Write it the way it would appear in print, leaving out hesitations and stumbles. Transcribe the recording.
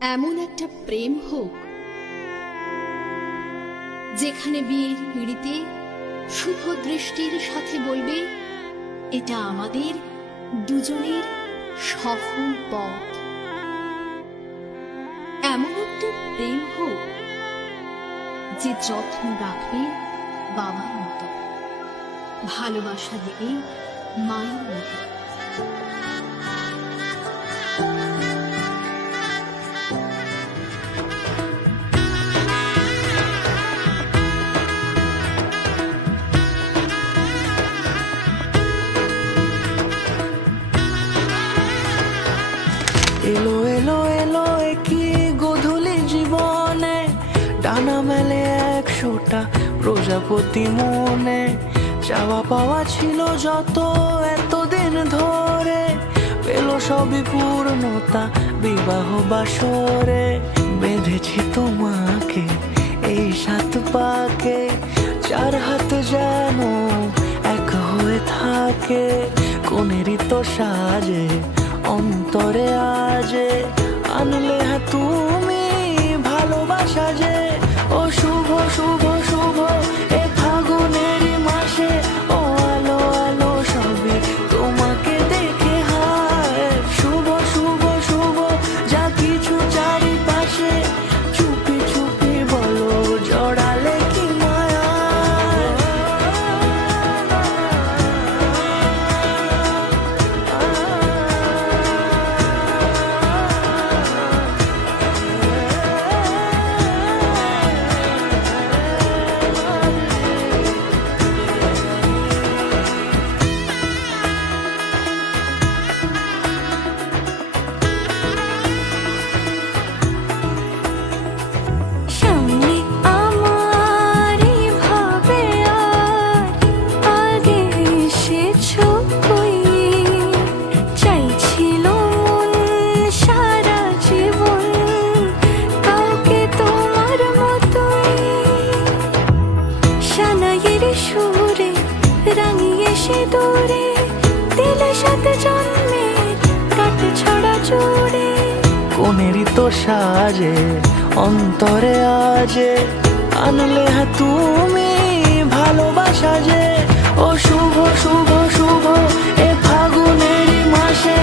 এমন একটা প্রেম হোক যেখানে বিয়ের পিঁড়িতে শুভ দৃষ্টির সাথে বলবে, এটা আমাদের দুজনের সফল পথ। এমন একটা প্রেম হোক যে যত্ন রাখবে বাবার মতো, ভালোবাসা দেবে মায়ের মতো। এলো এলো এলো একই গোধূলি জীবনে, ডানা মেলে 100টা প্রজাপতি মনে। চাওয়া পাওয়া ছিল যত এতদিন ধরে, পেল সবই পূর্ণতা বিবাহ বাসরে। বেঁধেছি তোমাকে এই 7 পাকে, 4 হাত যেন এক হয়ে থাকে। কোনেরই তো সাজে অন্তরে আজে, আনলে তুমি ভালোবাসা যে। ও শুভ শুভ শুভ এ ফাগুনেরই মাসে, ও আলো আলো সবে তোমাকে দেখে হায়। শুভ শুভ শুভ যা কিছু চারিপাশে, চুপি চুপি বলো জড়ালে কি মায়া। সামনে আমার ভাবে আর আগে এসেছো কই, চাইছিল মন সারা জীবন কাউকে তোমার মতোই। সানাইয়ের সুরে রাঙিয়ে সে দূরে, দিলে 7 জন্মের কাট ছড়া জোরে। কোনেরই তো সাজে অন্তরে আজে, আনলে তুমি ভালোবাসা যে। ও শুভ শুভ শুভ এ ফাগুনেরই মাসে,